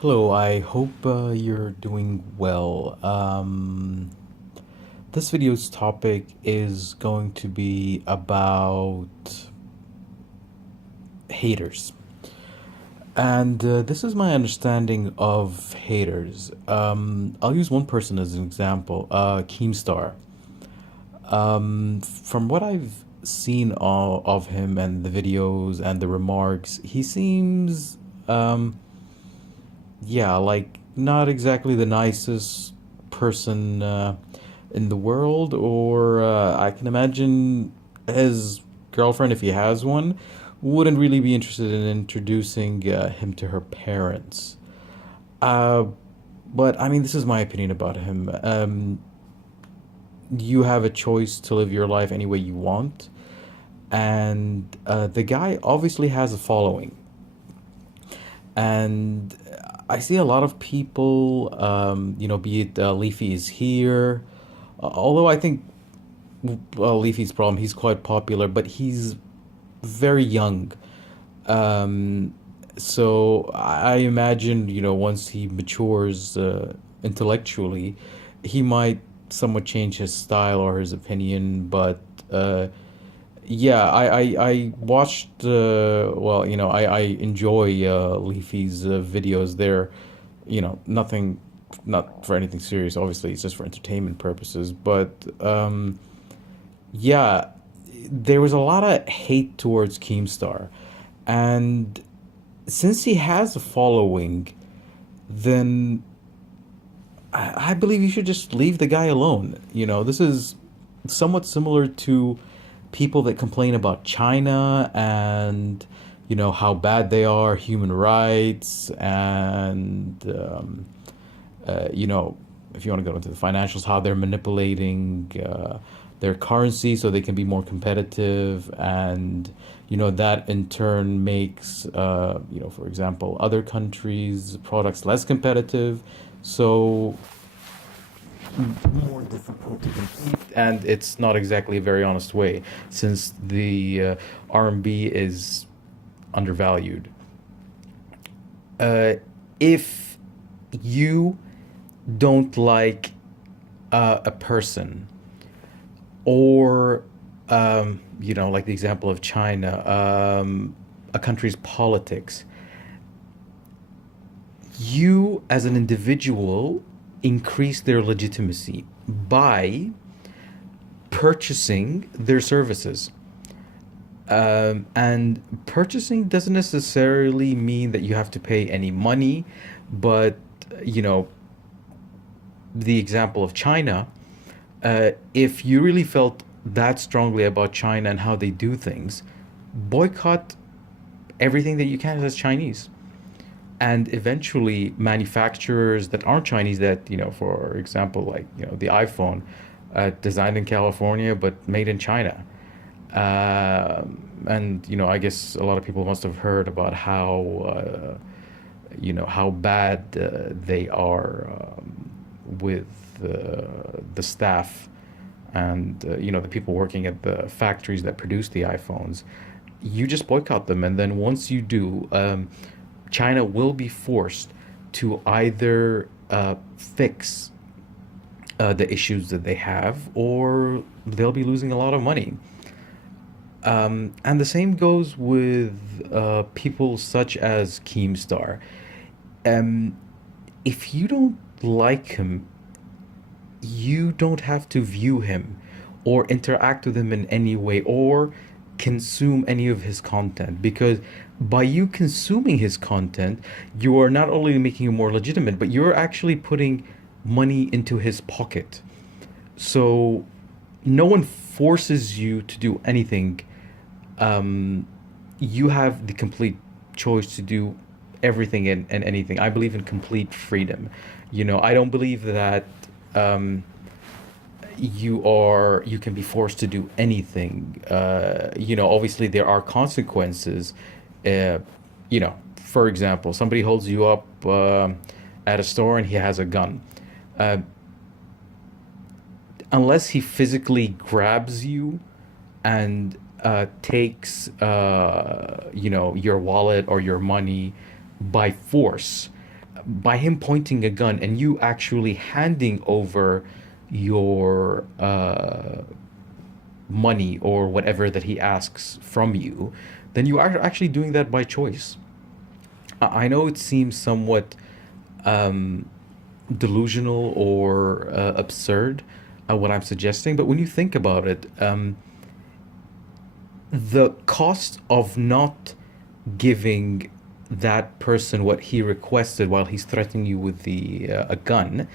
Hello, I hope you're doing well. This video's topic is going to be about haters. And this is my understanding of haters. I'll use one person as an example, Keemstar. From what I've seen of him and the videos and the remarks, he seems yeah, like not exactly the nicest person in the world, or I can imagine his girlfriend, if he has one, wouldn't really be interested in introducing him to her parents. Uh, but I mean, this is my opinion about him. You have a choice to live your life any way you want, and the guy obviously has a following. And I see a lot of people, be it Leafy is here. Although I think, well, Leafy's problem, he's quite popular, but he's very young. Um, so I imagine, once he matures intellectually, he might somewhat change his style or his opinion. But yeah, I watched, I enjoy Leafy's videos. They're, nothing, not for anything serious, obviously, it's just for entertainment purposes. But yeah, there was a lot of hate towards Keemstar. And since he has a following, then I believe you should just leave the guy alone. This is somewhat similar to people that complain about China and how bad they are, human rights, and if you want to go into the financials, how they're manipulating their currency so they can be more competitive, and that in turn makes for example, other countries' products less competitive. So more difficult to compete, and it's not exactly a very honest way since the RMB is undervalued. If you don't like a person, or like the example of China, a country's politics, you as an individual increase their legitimacy by purchasing their services. And purchasing doesn't necessarily mean that you have to pay any money, but you know, the example of China, if you really felt that strongly about China and how they do things, boycott everything that you can as Chinese. And eventually, manufacturers that aren't Chinese, that, for example, like, the iPhone, designed in California but made in China. And I guess a lot of people must have heard about how bad they are with the staff and the people working at the factories that produce the iPhones. You just boycott them, and then once you do, China will be forced to either fix the issues that they have, or they'll be losing a lot of money. And the same goes with people such as Keemstar. Um, if you don't like him, you don't have to view him or interact with him in any way or consume any of his content, because by you consuming his content, you are not only making him more legitimate, but you're actually putting money into his pocket. So no one forces you to do anything. You have the complete choice to do everything and anything. I believe in complete freedom. I don't believe that um, you can be forced to do anything. Obviously there are consequences. Uh, for example, somebody holds you up at a store and he has a gun. Uh, Unless he physically grabs you and takes your wallet or your money by force, by him pointing a gun and you actually handing over your money or whatever that he asks from you, then you are actually doing that by choice. I know it seems somewhat um, delusional or absurd, what I'm suggesting, but when you think about it, the cost of not giving that person what he requested while he's threatening you with the a gun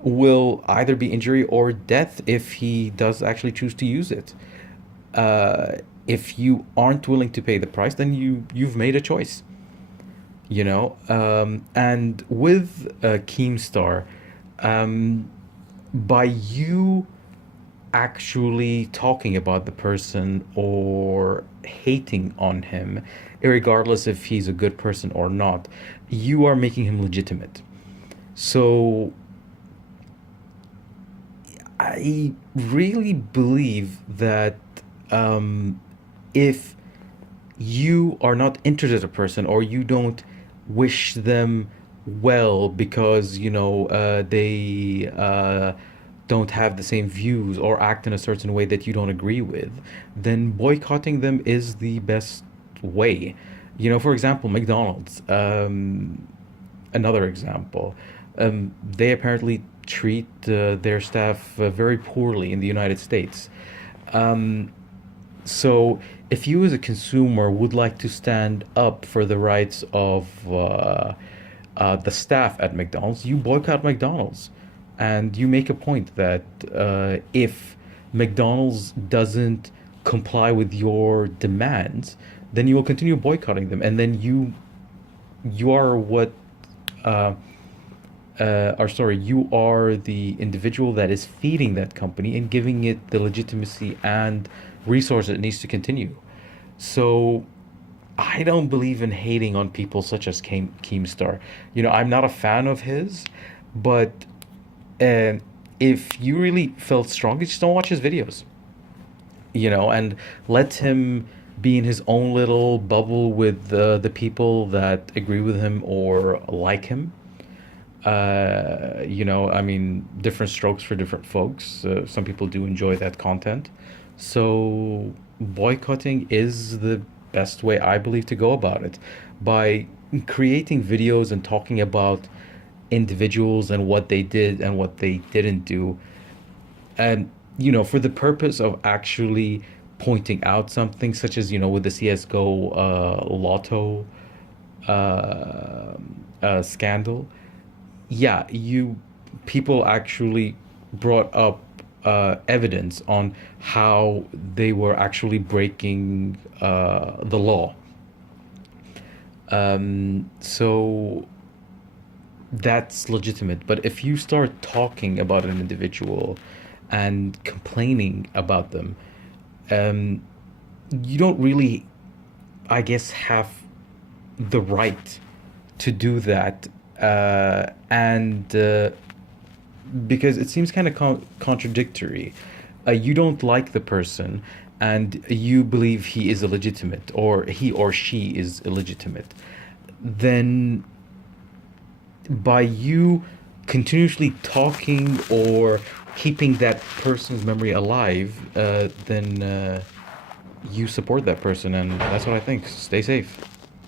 will either be injury or death if he does actually choose to use it. Uh, if you aren't willing to pay the price, then you've made a choice, you know. And with Keemstar, um, by you actually talking about the person or hating on him, regardless if he's a good person or not, you are making him legitimate. So I really believe that um, if you are not interested in a person or you don't wish them well because they don't have the same views or act in a certain way that you don't agree with, then boycotting them is the best way. For example, McDonald's, another example, they apparently treat their staff very poorly in the United States. Um, so, if you as a consumer would like to stand up for the rights of the staff at McDonald's, you boycott McDonald's. And you make a point that if McDonald's doesn't comply with your demands, then you will continue boycotting them. And then you are what uh, or sorry, you are the individual that is feeding that company and giving it the legitimacy and resource it needs to continue. So I don't believe in hating on people such as Keemstar. I'm not a fan of his, but uh, if you really felt strongly, just don't watch his videos, and let him be in his own little bubble with the people that agree with him or like him. I mean, different strokes for different folks. Some people do enjoy that content. So, boycotting is the best way, I believe, to go about it. By creating videos and talking about individuals and what they did and what they didn't do. And, for the purpose of actually pointing out something, such as, with the CSGO Lotto scandal, yeah, people actually brought up evidence on how they were actually breaking the law. So that's legitimate. But if you start talking about an individual and complaining about them, um, you don't really, I guess, have the right to do that. And Because it seems kind of contradictory. You don't like the person, and you believe he is illegitimate, or he or she is illegitimate. Then, by you continuously talking or keeping that person's memory alive, then you support that person, and that's what I think. Stay safe.